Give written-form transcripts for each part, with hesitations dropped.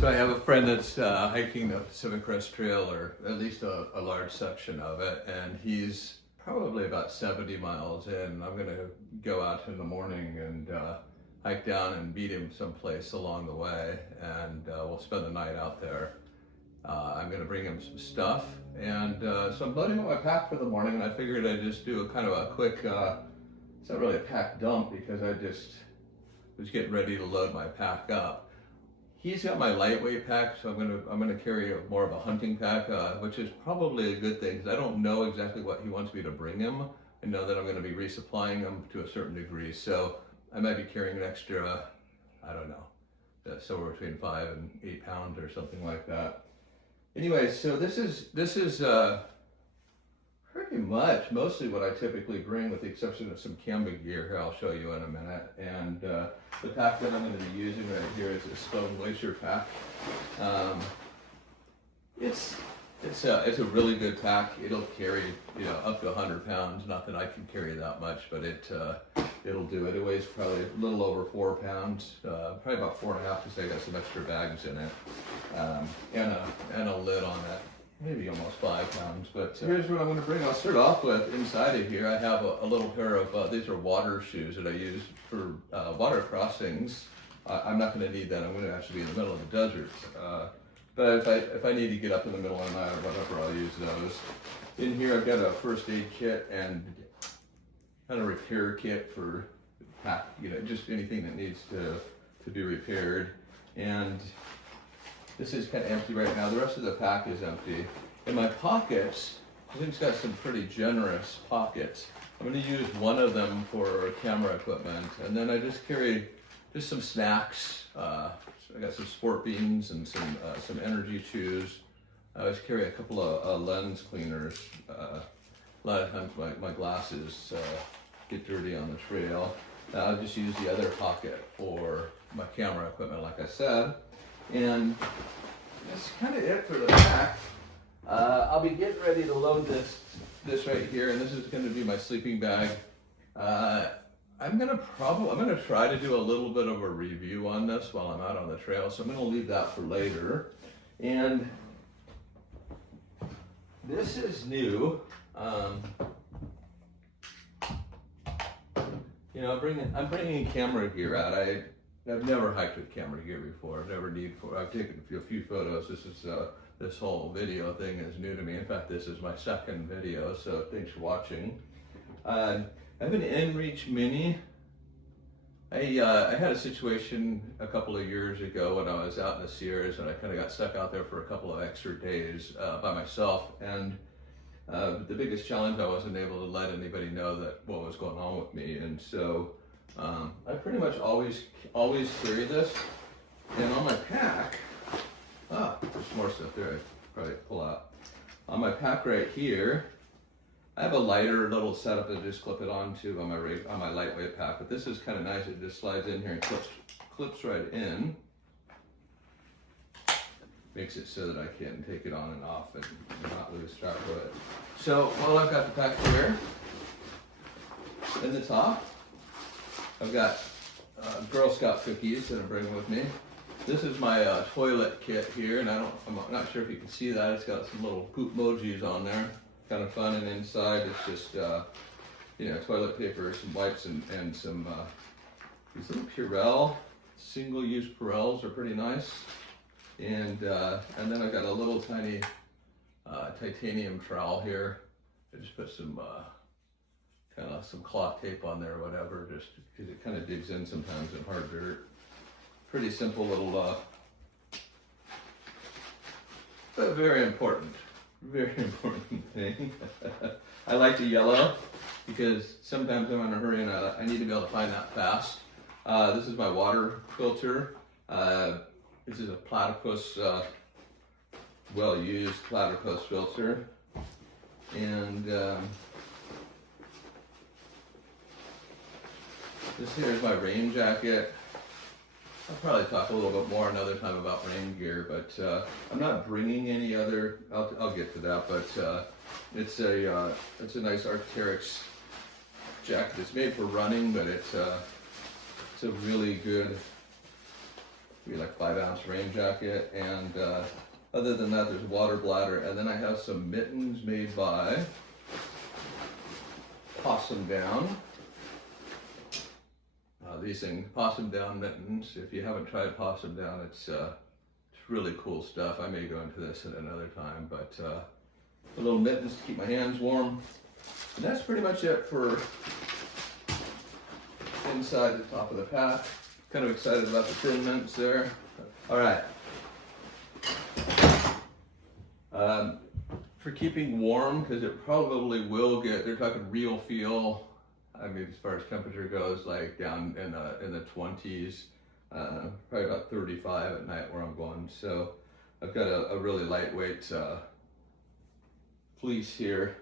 So I have a friend that's hiking the Pacific Crest Trail, or at least a large section of it, and he's probably about 70 miles in. I'm gonna go out in the morning and hike down and meet him someplace along the way, and we'll spend the night out there. I'm gonna bring him some stuff, and so I'm loading up my pack for the morning, and I figured I'd just do a kind of a quick, it's not really a pack dump because I just was getting ready to load my pack up. He's got my lightweight pack, so I'm gonna carry more of a hunting pack, which is probably a good thing because I don't know exactly what he wants me to bring him. I know that I'm gonna be resupplying him to a certain degree, so I might be carrying an extra, I don't know, somewhere between 5 and 8 pounds or something like that. Anyway, so this is pretty much mostly what I typically bring, with the exception of some camera gear here I'll show you in a minute. And the pack that I'm going to be using right here is a Stone Glacier pack. It's a really good pack. It'll carry, you know, up to 100 pounds. Not that I can carry that much, but it'll do it. It weighs probably a little over 4 pounds, probably about 4.5 because I got some extra bags in it, and a lid on it. Maybe almost 5 pounds, but here's what I'm going to bring. I'll start off with, inside of here, I have a little pair of, these are water shoes that I use for water crossings. I'm not going to need that. I'm going to actually be in the middle of the desert. But if I need to get up in the middle of the night or whatever, I'll use those. In here, I've got a first aid kit and kind of repair kit for, you know, just anything that needs to be repaired. And this is kind of empty right now. The rest of the pack is empty. In my pockets, I think it's got some pretty generous pockets. I'm going to use one of them for camera equipment, and then I just carry just some snacks. So I got some sport beans and some energy chews. I always carry a couple of lens cleaners. A lot of times my glasses get dirty on the trail. I'll just use the other pocket for my camera equipment, like I said. And that's kind of it for the pack. I'll be getting ready to load this right here, and this is going to be my sleeping bag. I'm gonna try to do a little bit of a review on this while I'm out on the trail, so I'm gonna leave that for later. And this is new. You know, I'm bringing camera gear out. I've never hiked with camera gear before. I've taken a few photos. This whole video thing is new to me. In fact, this is my second video, so thanks for watching. I have an inReach Mini. I had a situation a couple of years ago when I was out in the Sierras, and I kind of got stuck out there for a couple of extra days by myself. And the biggest challenge, I wasn't able to let anybody know that what was going on with me, and so I pretty much always carry this. And on my pack, there's more stuff there. I probably pull out. On my pack right here, I have a lighter little setup to just clip it onto on my lightweight pack. But this is kind of nice. It just slides in here and clips right in. Makes it so that I can take it on and off and not lose track of it. So while I've got the pack here, in the top, I've got Girl Scout cookies that I'm bringing with me. This is my toilet kit here, and I'm not sure if you can see that. It's got some little poop emojis on there, kind of fun. And inside it's just you know, toilet paper, some wipes, and some these little Purell single-use Purells are pretty nice. And then I've got a little tiny titanium trowel here. I just put some kind of some cloth tape on there or whatever, just because it kind of digs in sometimes in hard dirt. Pretty simple little, but very important thing. I like the yellow because sometimes I'm in a hurry and I need to be able to find that fast. This is my water filter. This is a platypus, well-used platypus filter. And this here is my rain jacket. I'll probably talk a little bit more another time about rain gear, but I'm not bringing any other. I'll get to that, but it's a nice Arc'teryx jacket. It's made for running, but it's a really good be like 5-ounce rain jacket, and other than that, there's a water bladder, and then I have some mittens made by Possum Down. These things, Possum Down mittens. If you haven't tried Possum Down, it's really cool stuff. I may go into this at another time, but the little mittens to keep my hands warm. And that's pretty much it for inside the top of the pack. Kind of excited about the Thin Mints there. All right. For keeping warm, because it probably will get, they're talking real feel. I mean, as far as temperature goes, like down in the 20s, probably about 35 at night where I'm going. So I've got a really lightweight fleece here.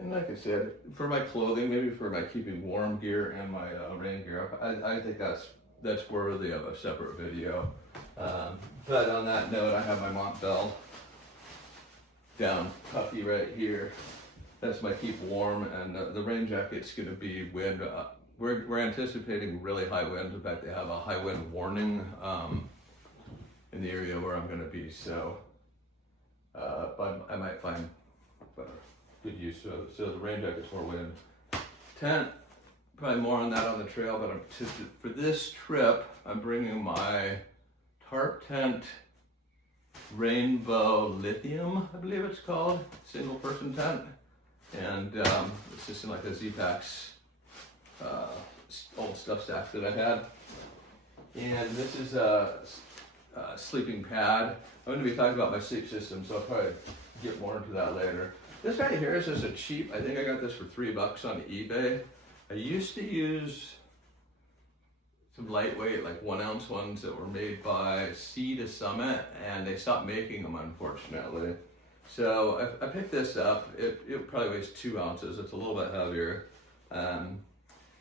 And like I said, for my clothing, maybe for my keeping warm gear and my rain gear, I think that's worthy of a separate video. But on that note, I have my Montbell down puffy right here. That's my keep warm, and the rain jacket's going to be wind. We're anticipating really high winds. In fact, they have a high wind warning in the area where I'm going to be. So, but I might find good use. So the rain jacket's more wind. Tent, probably more on that on the trail. But for this trip, I'm bringing my tarp tent, Rainbow Lithium, I believe it's called, single person tent. And it's just in like a Z-Packs old stuff stack that I had. And this is a sleeping pad. I'm going to be talking about my sleep system, so I'll probably get more into that later. This right here is just a cheap, I think I got this for $3 on eBay. I used to use some lightweight, like 1-ounce ones that were made by Sea to Summit, and they stopped making them, unfortunately. So I picked this up. It probably weighs 2 ounces. It's a little bit heavier. Let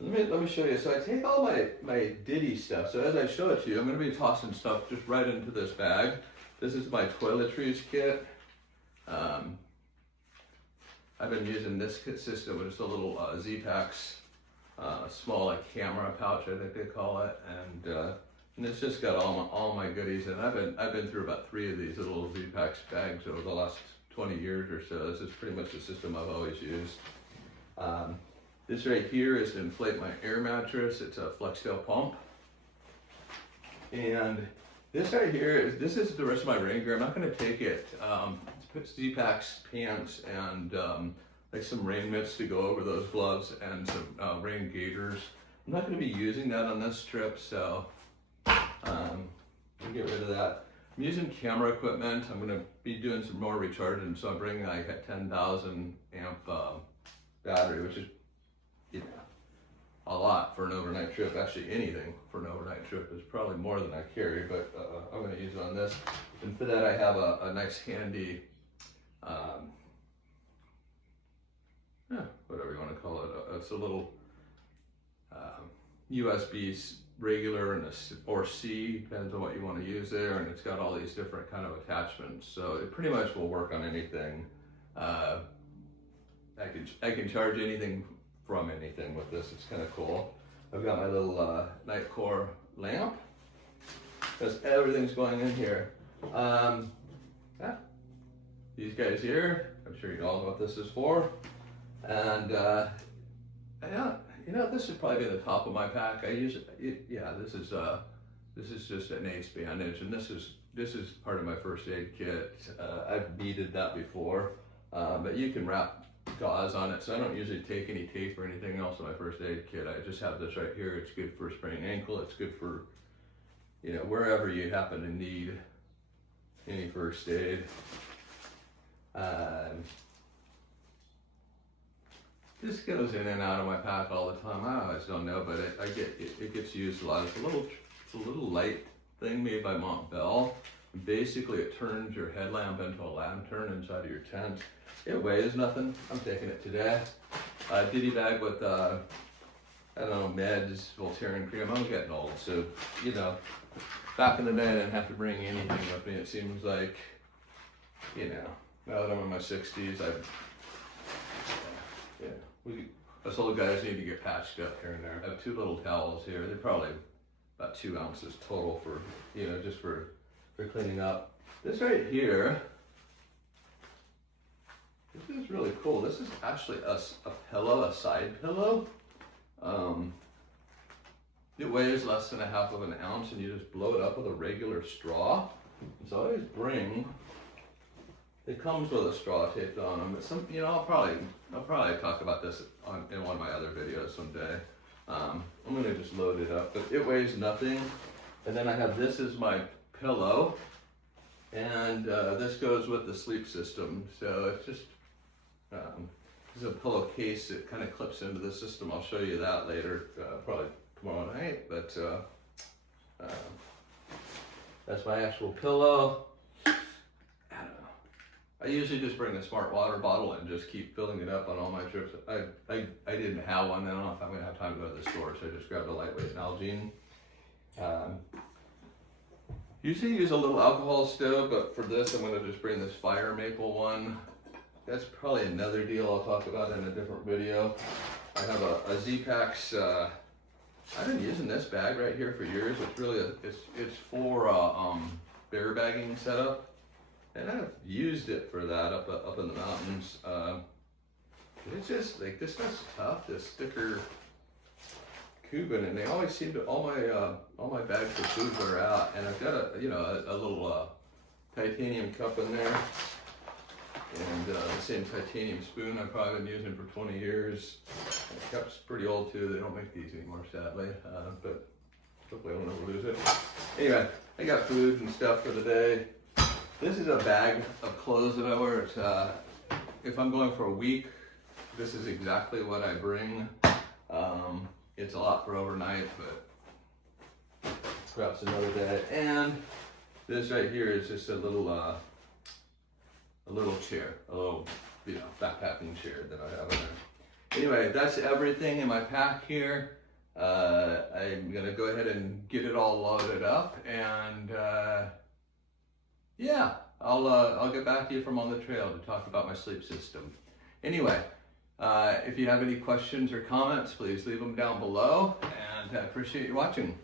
me show you. So I take all my Diddy stuff. So as I show it to you, I'm going to be tossing stuff just right into this bag. This is my toiletries kit. I've been using this kit system, which is a little Z-Packs small like camera pouch, I think they call it, and it's just got all my goodies. And I've been through about 3 of these little Z-Packs bags over the last 20 years or so. This is pretty much the system I've always used. This right here is to inflate my air mattress. It's a Flextail pump. And this right here, this is the rest of my rain gear. I'm not going to take it. It's Z-Packs pants and like some rain mitts to go over those gloves and some rain gaiters. I'm not going to be using that on this trip, so we'll get rid of that. I'm using camera equipment. I'm going to be doing some more recharging, so I'm bringing like a 10,000 amp battery, which is, you know, a lot for an overnight trip. Actually, anything for an overnight trip is probably more than I carry, but I'm going to use it on this. And for that, I have a nice handy, whatever you want to call it. It's a little USB regular or C, depends on what you want to use there, and it's got all these different kind of attachments, so it pretty much will work on anything. I can charge anything from anything with this. It's kind of cool. I've got my little night core lamp, because everything's going in here. These guys here, I'm sure you all know what this is for, and you know, this should probably be the top of my pack. I use it. Yeah, this is just an ace bandage, and this is part of my first aid kit. I've needed that before, but you can wrap gauze on it, so I don't usually take any tape or anything else in my first aid kit. I just have this right here. It's good for spraining ankle. It's good for, you know, wherever you happen to need any first aid. This goes in and out of my pack all the time. I always don't know, but it gets used a lot. It's a little light thing made by Montbell. Basically, it turns your headlamp into a lantern inside of your tent. It weighs nothing. I'm taking it today. Diddy bag with I don't know, meds, Voltaren cream. I'm getting old, so you know. Back in the day, I didn't have to bring anything with me. It seems like, you know, now that I'm in my 60s, us old guys need to get patched up here and there. I have 2 little towels here. They're probably about 2 ounces total for, you know, just for cleaning up. This right here, this is really cool. This is actually a pillow, a side pillow. It weighs less than 1/2 of an ounce, and you just blow it up with a regular straw. So I always bring, it comes with a straw taped on them. But some, you know, I'll probably talk about this in one of my other videos someday. I'm gonna just load it up, but it weighs nothing. And then I have this as my pillow, and this goes with the sleep system. So it's just, this is a pillowcase that kind of clips into the system. I'll show you that later, probably tomorrow night, but that's my actual pillow. I don't know. I usually just bring a smart water bottle and just keep filling it up on all my trips. I didn't have one. I don't know if I'm gonna have time to go to the store, so I just grabbed a lightweight Nalgene. Usually use a little alcohol stove, but for this I'm gonna just bring this fire maple one. That's probably another deal I'll talk about in a different video. I have a Z-Packs. I've been using this bag right here for years. It's really it's for bear bagging setup, and I've used it for that up in the mountains. It's just like, this stuff's tough. This sticker Cuban, and they always seem to, all my bags for food wear out. And I've got a little titanium cup in there, and the same titanium spoon I've probably been using for 20 years. The cup's pretty old too. They don't make these anymore, sadly, but hopefully I won't ever lose it. Anyway, I got food and stuff for the day. This is a bag of clothes that I wear. It's, if I'm going for a week, this is exactly what I bring. It's a lot for overnight, but perhaps another day. And this right here is just a little chair, a little, you know, backpacking chair that I have in there. Anyway, that's everything in my pack here. I'm gonna go ahead and get it all loaded up, and yeah, I'll get back to you from on the trail to talk about my sleep system. Anyway, if you have any questions or comments, please leave them down below, and I appreciate you watching.